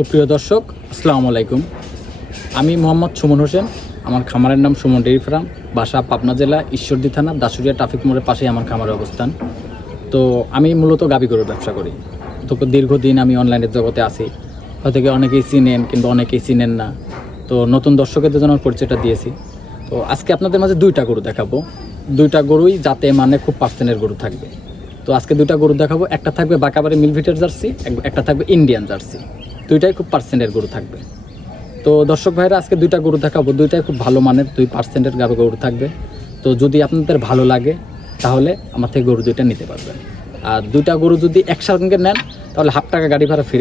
সুপ্রিয় দর্শক, আসসালামু আলাইকুম। আমি মোহাম্মদ সুমন হোসেন। আমার খামারের নাম সুমন ডেইরি ফার্ম। বাসা পাবনা জেলা ঈশ্বরদী থানা দাসুরিয়া ট্রাফিক মোড়ের পাশেই আমার খামারের অবস্থান। তো আমি মূলত গাভী গরুর ব্যবসা করি। তো দীর্ঘদিন আমি অনলাইনের জগতে আছি। হয়তো অনেকেই চিনেন কিংবা অনেকেই চিনেন না। তো নতুন দর্শকদের জন্য আমার পরিচয়টা দিয়েছি। তো আজকে আপনাদের মাঝে দুইটা গরু দেখাবো। দুইটা গরুই যাতে খুব পার্সেন্টের গরু থাকবে। তো আজকে দুইটা গরু দেখাবো। একটা থাকবে বাঁকাবাড়ি মিলভিটের জার্সি, একটা থাকবে ইন্ডিয়ান জার্সি। দুইটাই খুব পার্সেন্টের গরু থাকবে। তো দর্শক ভাইরা, আজকে দুইটা গরু দেখাবো। দুইটাই খুব ভালো মানের 2% গরু থাকবে। তো যদি আপনাদের ভালো লাগে তাহলে আমার থেকে গরু দুইটা নিতে পারবেন। আর দুইটা গরু যদি একসঙ্গে নেন তাহলে ½ টাকা গাড়ি ভাড়া ফ্রি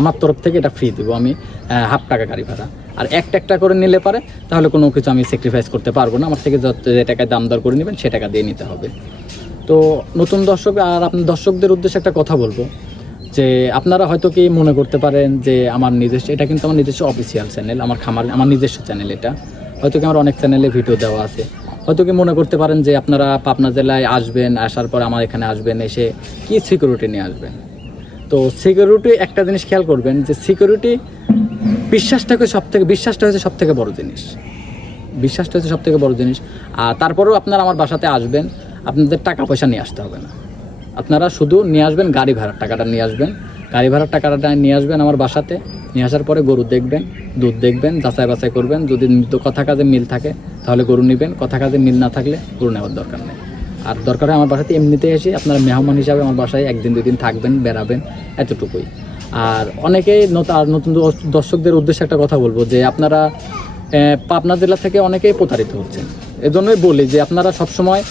আমার তরফ থেকে এটা ফ্রি দেবো আমি, ½ টাকা গাড়ি ভাড়া। আর একটা করে নিলে পারে তাহলে কোনো কিছু আমি স্যাক্রিফাইস করতে পারবো না। আমার থেকে যে টাকায় দাম দর করে নেবেন সে টাকা দিয়ে নিতে হবে। তো নতুন দর্শক আর আপনার দর্শকদের উদ্দেশ্যে একটা কথা বলবো যে আপনারা হয়তো কি মনে করতে পারেন যে আমার নিজস্ব, এটা কিন্তু আমার নিজস্ব অফিসিয়াল চ্যানেল, আমার নিজস্ব চ্যানেল। এটা হয়তো কি আমার অনেক চ্যানেলে ভিডিও দেওয়া আছে। হয়তো কি মনে করতে পারেন যে আপনারা পাবনা জেলায় আসবেন, আসার পর আমার এখানে আসবেন, এসে কি সিকিউরিটি নিয়ে আসবেন। তো সিকিউরিটি একটা জিনিস খেয়াল করবেন যে সিকিউরিটি বিশ্বাসটা হচ্ছে সব থেকে বড় জিনিস। বিশ্বাসটা হচ্ছে সব থেকে বড় জিনিস। আর তারপরেও আপনারা আমার বাসাতে আসবেন, আপনাদের টাকা পয়সা নিয়ে আসতে হবে না। আপনারা শুধু নিয়ে আসবেন গাড়ি ভাড়ার টাকাটা নিয়ে আসবেন। গাড়ি ভাড়ার টাকাটা নিয়ে আসবেন আমার বাসাতে। নিয়ে আসার পরে গরু দেখবেন, দুধ দেখবেন, যাচাই বাছাই করবেন। যদি কথা কাজে মিল থাকে তাহলে গরু নেবেন, কথা কাজে মিল না থাকলে গরু নেওয়ার দরকার নেই। আর দরকার হয় আমার বাসাতে এমনিতে এসে আপনারা মেহমান হিসাবে আমার বাসায় 1-2 দিন থাকবেন, বেড়াবেন, এতটুকুই। আর অনেকেই নতুন দর্শকদের উদ্দেশ্যে একটা কথা বলবো যে আপনারা পাবনা জেলা থেকে অনেকেই প্রতারিত হচ্ছেন। এজন্যই বলি যে আপনারা সবসময়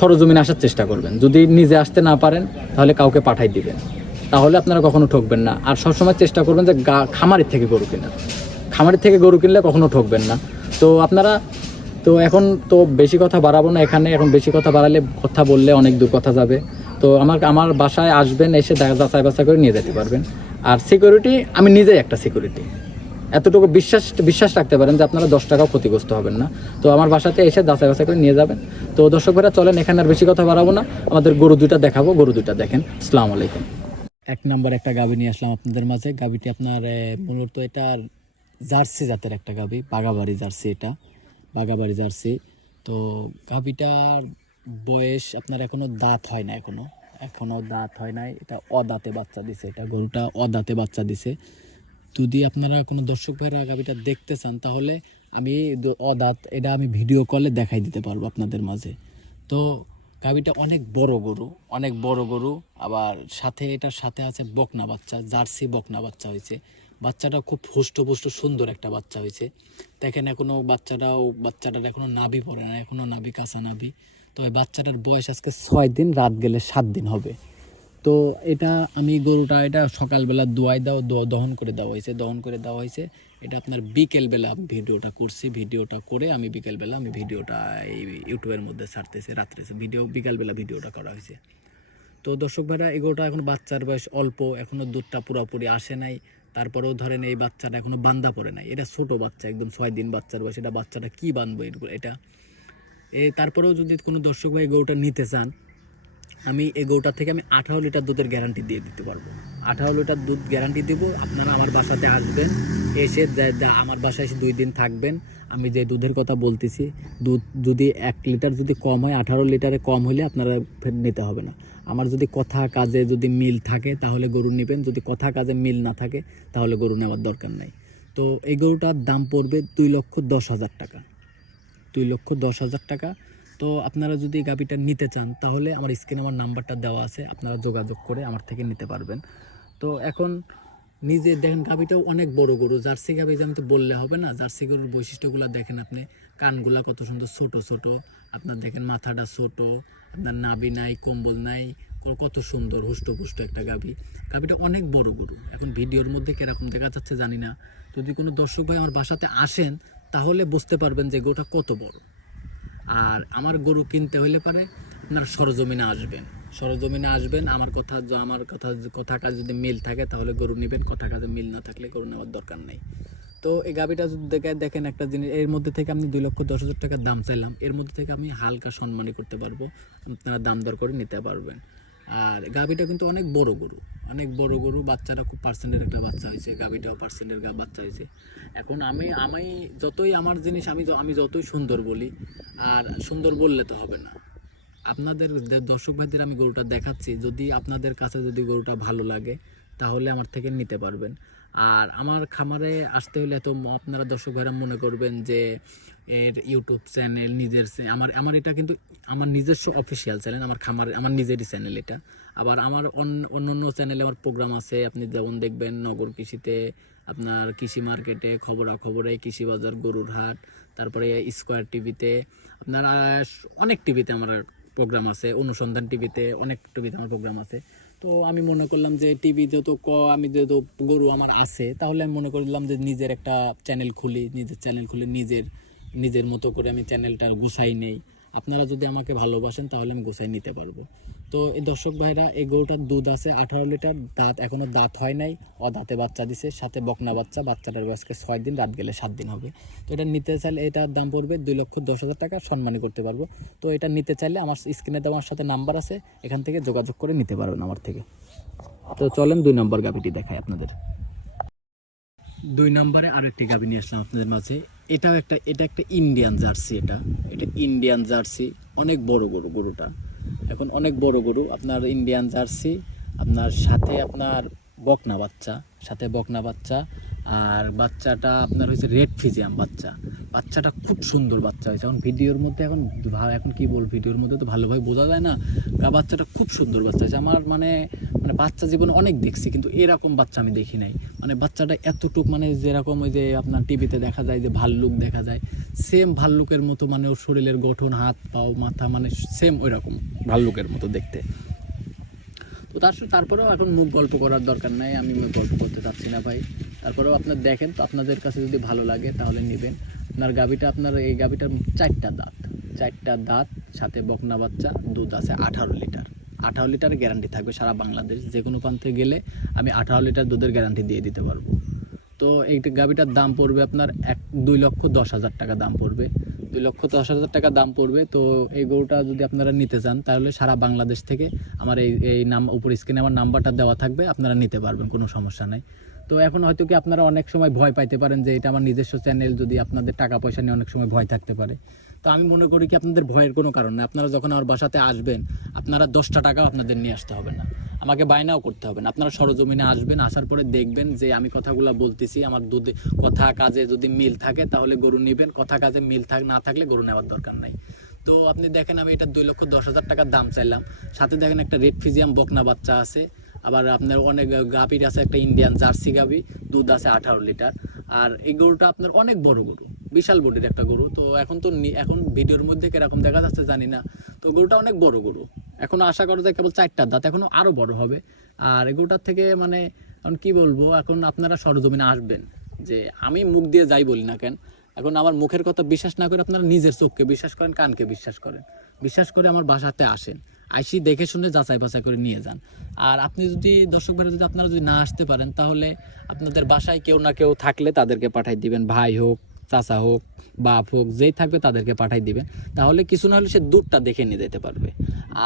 সরজমিনে আসার চেষ্টা করবেন। যদি নিজে আসতে না পারেন তাহলে কাউকে পাঠাই দিবেন, তাহলে আপনারা কখনো ঠকবেন না। আর সবসময় চেষ্টা করবেন যে খামারের থেকে গরু কেনার। খামারের থেকে গরু কিনলে কখনো ঠকবেন না। তো আপনারা এখন বেশি কথা বাড়াবো না এখানে। এখন বেশি কথা বাড়ালে, কথা বললে অনেক দূর কথা যাবে। তো আমার বাসায় আসবেন, এসে যাচাই বাছাই করে নিয়ে যেতে পারবেন। আর সিকিউরিটি আমি নিজেই একটা সিকিউরিটি, এতটুকু বিশ্বাস রাখতে পারেন যে আপনারা 10 টাকাও ক্ষতিগ্রস্ত হবেন না। তো আমার বাসাতে এসে যাচাই বাছাই করে নিয়ে যাবেন। তো দর্শক ভাইরা চলেন, এখানে আর বেশি কথা বাড়াবো না, আমাদের গরু দুইটা দেখাবো। গরু দুইটা দেখেন। আসসালামু আলাইকুম। 1 নম্বর একটা গাভী নিয়ে আসলাম আপনাদের মাঝে। গাভীটি আপনার মূলত এটা জার্সি জাতের একটা গাভী, বাঘাবাড়ি জার্সি। এটা বাঘাবাড়ি জার্সি। তো গাভীটার বয়স আপনার এখনো দাঁত হয় না, এখনো দাঁত হয় নাই। এটা অদাঁতে বাচ্চা দিছে, এটা গরুটা অদাঁতে বাচ্চা দিছে। যদি আপনারা কোনো দর্শক ভাইরা গাভীটা দেখতে চান তাহলে আমি অদাঁত এটা আমি ভিডিও কলে দেখাই দিতে পারবো আপনাদের মাঝে। তো গাভীটা অনেক বড় গরু, আবার এটার সাথে আছে বকনা বাচ্চা, জার্সি বকনা বাচ্চা হয়েছে। বাচ্চাটা খুব হুষ্টপুষ্ট সুন্দর একটা বাচ্চা হয়েছে। দেখেন এখনও বাচ্চাটার এখনও নাভি পড়ে না, এখনও নাভি কাঁচা নাভি। তো এই বাচ্চাটার বয়স আজকে 6 দিন, রাত গেলে 7 দিন হবে। তো এটা আমি গরুটা এটা সকালবেলা দহন করে দেওয়া হয়েছে। এটা আপনার বিকেলবেলা ভিডিওটা করছি। ভিডিওটা করে আমি বিকেলবেলা ভিডিওটা এই ইউটিউবের মধ্যে ছাড়তেছি। রাত্রে বিকেলবেলা ভিডিওটা করা হয়েছে। তো দর্শক ভাইরা, এই গরুটা এখন বাচ্চার বয়স অল্প, এখনও দুধটা পুরোপুরি আসে নাই। তারপরেও ধরেন এই বাচ্চাটা এখনও বান্ধা পড়ে নাই। এটা ছোট বাচ্চা, একদম 6 দিন বাচ্চার বয়স। এটা বাচ্চাটা কী বাঁধবো এটা তারপরেও যদি কোনো দর্শক ভাই গরুটা নিতে চান, আমি এই গরুটার থেকে 18 লিটার দুধের গ্যারান্টি দিয়ে দিতে পারবো। 18 লিটার দুধ গ্যারান্টি দেবো। আপনারা আমার বাসাতে আসবেন, এসে আমার বাসায় এসে 2 দিন থাকবেন। আমি যে দুধের কথা বলতেছি, দুধ যদি 1 লিটার যদি কম হয়, 18 লিটারে কম হলে আপনারা নিতে হবে না। আমার যদি কথা কাজে যদি মিল থাকে তাহলে গরু নেবেন, যদি কথা কাজে মিল না থাকে তাহলে গরু নেওয়ার দরকার নাই। তো এই গরুটার দাম পড়বে 2,10,000 টাকা। 2,10,000 টাকা। তো আপনারা যদি গাভীটা নিতে চান তাহলে আমার স্ক্রিনে আমার নাম্বারটা দেওয়া আছে, আপনারা যোগাযোগ করে আমার থেকে নিতে পারবেন। তো এখন নিজে দেখেন গাভীটাও অনেক বড় গরু, জার্সি গাভী আমি তো বললে হবে না। জার্সি গরুর বৈশিষ্ট্যগুলো দেখেন আপনি, কানগুলা কত সুন্দর ছোট, আপনার দেখেন মাথাটা ছোট, আপনার নাভি নাই, কম্বল নাই, কত সুন্দর হুষ্টপুষ্ট একটা গাভীটা অনেক বড় গরু। এখন ভিডিওর মধ্যে কীরকম দেখা যাচ্ছে জানি না। যদি কোনো দর্শক ভাই আমার বাসাতে আসেন তাহলে বুঝতে পারবেন যে গরুটা কত বড়। আর আমার গরু কিনতে হলে পারে আপনারা সরজমিনে আসবেন। আমার কথা কাজ যদি মিল থাকে তাহলে গরু নেবেন, কথা কাজে মিল না থাকলে গরু নেওয়ার দরকার নেই। তো এই গাভীটা যদি দেখেন একটা জিনিস, এর মধ্যে থেকে আমি 2,10,000 টাকা দাম চাইলাম, এর মধ্যে থেকে আমি হালকা সম্মানী করতে পারবো, আপনারা দাম দর করে নিতে পারবেন। আর গাভীটা কিন্তু অনেক বড় গরু, অনেক বড় গরু, বাচ্চাটা খুব পার্সেন্টের একটা বাচ্চা হয়েছে, গাভীটাও পার্সেন্টের বাচ্চা হয়েছে। এখন আমি যতই আমার জিনিস আমি যতই সুন্দর বলি, আর সুন্দর বললে তো হবে না। আপনাদের দর্শক ভাইদের আমি গরুটা দেখাচ্ছি, যদি আপনাদের কাছে যদি গরুটা ভালো লাগে তাহলে আমার থেকে নিতে পারবেন। আর আমার খামারে আসতে হলে এত আপনারা দর্শক ভাইরা মনে করবেন যে এর ইউটিউব চ্যানেল নিজের আমার আমার এটা কিন্তু আমার নিজস্ব অফিসিয়াল চ্যানেল, আমার খামারে আমার নিজেরই চ্যানেল এটা। আবার আমার অন্য চ্যানেলে আমার প্রোগ্রাম আছে, আপনি যেমন দেখবেন নগর কৃষিতে, আপনার কৃষি মার্কেটে, খবরে কৃষি বাজার, গরুর হাট, তারপরে স্কোয়ার টিভিতে, আপনার অনেক টিভিতে আমার প্রোগ্রাম আছে, অনুসন্ধান টিভিতে, অনেক টিভিতে আমার প্রোগ্রাম আছে। তো আমি মনে করলাম যে টিভি যেহেতু আমি যেহেতু গরু আমার আছে, তাহলে আমি মনে করলাম যে নিজের একটা চ্যানেল খুলি, নিজের মতো করে আমি চ্যানেলটা গুছাই নেই। আপনারা যদি আমাকে ভালোবাসেন তাহলে আমি গুছাই নিতে পারবো। তো এই দর্শক ভাইরা, এই গরুটার দুধ আছে 18 লিটার, এখনও দাঁত হয় নাই, দাঁতে বাচ্চা দিছে, সাথে বকনা বাচ্চা, বাচ্চাটার বয়সকে 6 দিন, রাত গেলে 7 দিন হবে। তো এটা নিতে চাইলে এটার দাম পড়বে 2,10,000 টাকা, সম্মানী করতে পারবো। তো এটা নিতে চাইলে আমার স্ক্রিনে দেওয়ার সাথে নাম্বার আছে, এখান থেকে যোগাযোগ করে নিতে পারবেন আমার থেকে। তো চলেন 2 নম্বর গাভিটি দেখাই আপনাদের। 2 নম্বরে আরেকটি গাভি নিয়ে আসলাম আপনাদের মাঝে। এটা একটা ইন্ডিয়ান জার্সি, এটা ইন্ডিয়ান জার্সি, অনেক বড় গরুটা। এখন অনেক বড় গরু, আপনার ইন্ডিয়ান জার্সি, আপনার সাথে আপনার বকনা বাচ্চা, আর বাচ্চাটা আপনার হয়েছে রেড ফিজিয়াম বাচ্চাটা খুব সুন্দর বাচ্চা হয়েছে। এখন ভিডিওর মধ্যে এখন কি বল, ভিডিওর মধ্যে তো ভালোভাবে বোঝা যায় না, বাচ্চাটা খুব সুন্দর বাচ্চা হয়েছে। আমার মানে বাচ্চা জীবনে অনেক দেখছি, কিন্তু এরকম বাচ্চা আমি দেখি নাই। বাচ্চাটা এতটুক, যেরকম ওই যে আপনার টিভিতে দেখা যায় যে ভাল্লুক দেখা যায়, সেম ভাল্লুকের মতো, ওর শরীরের গঠন, হাত পাও মাথা সেম ওই রকম ভাল্লুকের মতো দেখতে। তো তারপরেও এখন মুখ গল্প করার দরকার নাই, আমি মুখ গল্প করতে চাচ্ছি না ভাই। তারপরেও আপনার দেখেন, তো আপনাদের কাছে যদি ভালো লাগে তাহলে নেবেন। এই গাভিটার 4টা দাঁত, সাথে বকনা বাচ্চা, দুধ আছে 18 লিটার। 18 লিটার গ্যারান্টি থাকবে সারা বাংলাদেশ, যে কোনো প্রান্তে গেলে আমি 18 লিটার দুধের গ্যারান্টি দিয়ে দিতে পারবো। তো এই গাভিটার দাম পড়বে আপনার 2,10,000 টাকা দাম পড়বে, 2,10,000 টাকা দাম পড়বে। তো এই গরুটা যদি আপনারা নিতে চান তাহলে সারা বাংলাদেশ থেকে আমার এই উপর স্ক্রিনে আমার নাম্বারটা দেওয়া থাকবে, আপনারা নিতে পারবেন, কোনো সমস্যা নাই। তো এখন হয়তো কি আপনারা অনেক সময় ভয় পাইতে পারেন যে এটা আমার নিজস্ব চ্যানেল, যদি আপনাদের টাকা পয়সা নিয়ে অনেক সময় ভয় থাকতে পারে। তো আমি মনে করি কি আপনাদের ভয়ের কোনো কারণ নেই। আপনারা যখন আমার বাসাতে আসবেন, আপনারা 10টা টাকা আপনাদের নিয়ে আসতে হবে না, আমাকে বায়নাও করতে হবে না। আপনারা সরজমিনে আসবেন, আসার পরে দেখবেন যে আমি কথাগুলো বলতেছি, আমার দুধে কথা কাজে যদি মিল থাকে তাহলে গরু নেবেন, কথা কাজে মিল না থাকলে গরু নেওয়ার দরকার নাই। তো আপনি দেখেন, আমি এটা 2,10,000 টাকার দাম চাইলাম, সাথে দেখেন একটা রেড ফিজিয়াম বকনা বাচ্চা আছে, আবার আপনার অনেক গাভীর আছে, একটা ইন্ডিয়ান জার্সি গাভী, দুধ আছে 18 লিটার। আর এই গরুটা আপনার অনেক বড় গরু, বিশাল বডির একটা গরু। তো এখন ভিডিওর মধ্যে কিরকম দেখা যাচ্ছে জানি না, তো গরুটা অনেক বড় গরু। এখন আশা করা যায় কেবল 4টা দাঁত, এখনো আরো বড় হবে। আর এই গরুটার থেকে এখন কি বলবো, এখন আপনারা সরজমিনে আসবেন, যে আমি মুখ দিয়ে যাই বলি না কেন, এখন আমার মুখের কথা বিশ্বাস না করে আপনারা নিজের চোখকে বিশ্বাস করেন, কানকে বিশ্বাস করে আমার বাসাতে আসেন, আইসি দেখে শুনে যাচাই বাছাই করে নিয়ে যান। আর আপনি যদি দর্শক ভাইরা যদি আপনারা যদি না আসতে পারেন, তাহলে আপনাদের বাসায় কেউ না কেউ থাকলে তাদেরকে পাঠাই দিবেন, ভাই হোক, চাচা হোক, বাপ হোক, যেই থাকবে তাদেরকে পাঠাই দিবেন, তাহলে কিছু না হলে সে দুধটা দেখে নিয়ে যেতে পারবে।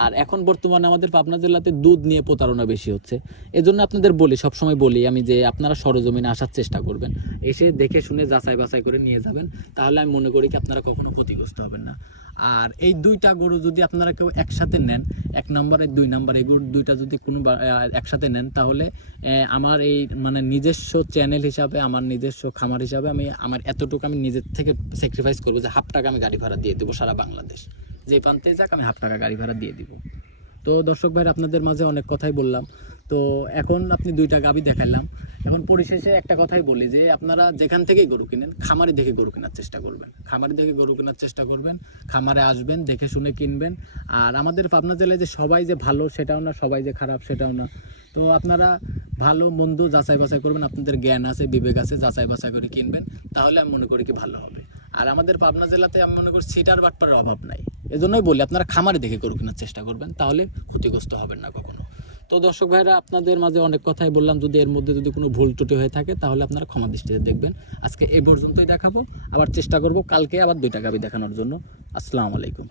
আর এখন বর্তমানে আমাদের পাবনা জেলাতে দুধ নিয়ে প্রতারণা বেশি হচ্ছে, এজন্য আপনাদের সবসময় বলি আমি যে আপনারা সরজমিনে আসার চেষ্টা করবেন, এসে দেখে শুনে যাচাই বাছাই করে নিয়ে যাবেন, তাহলে আমি মনে করি কি আপনারা কখনো ক্ষতিগ্রস্ত হবেন না। আর এই 2টা গরু যদি আপনারা কেউ একসাথে নেন, 1 নম্বর 2 নম্বর, এই গরু 2টা যদি কোনো একসাথে নেন, তাহলে আমার এই নিজস্ব চ্যানেল হিসাবে, আমার নিজস্ব খামার হিসাবে আমি আমার এতটুকু আমি নিজের থেকে স্যাক্রিফাইস করবো যে 1/2 টাকা আমি গাড়ি ভাড়া দিয়ে দেবো সারা বাংলাদেশ, যে প্রান্তে যাক আমি 1/2 টাকা গাড়ি ভাড়া দিয়ে দিব। তো দর্শক ভাইরা, আপনাদের মাঝে অনেক কথাই বললাম। তো এখন আপনি 2টা গাভী দেখাইলাম, এখন পরিশেষে একটা কথাই বলি যে আপনারা যেখান থেকেই গরু কিনেন, খামারি দেখে গরু কেনার চেষ্টা করবেন, খামারে আসবেন, দেখে শুনে কিনবেন। আর আমাদের পাবনা জেলায় যে সবাই যে ভালো সেটাও না, সবাই যে খারাপ সেটাও না। তো আপনারা ভালো মন্দ যাচাই বাছাই করবেন, আপনাদের জ্ঞান আছে, বিবেক আছে, যাচাই বাছাই করে কিনবেন, তাহলে আমি মনে করি কি ভালো হবে। আর আমাদের পাবনা জেলাতে আমি মনে করি সিটার বাটপারের অভাব নাই, এজন্যই বলি আপনারা খামারে দেখে গরু কেনার চেষ্টা করবেন, তাহলে ক্ষতিগ্রস্ত হবেন না কখনো। তো দর্শক ভাইরা, আপনাদের মাঝে অনেক কথাই বললাম, যদি এর মধ্যে যদি কোনো ভুল ত্রুটি হয়ে থাকে তাহলে আপনারা ক্ষমা দৃষ্টিতে দেখবেন। আজকে এই পর্যন্তই দেখাবো, আবার চেষ্টা করব কালকে আবার 2টা গাভী দেখানোর জন্য। আসসালামু আলাইকুম।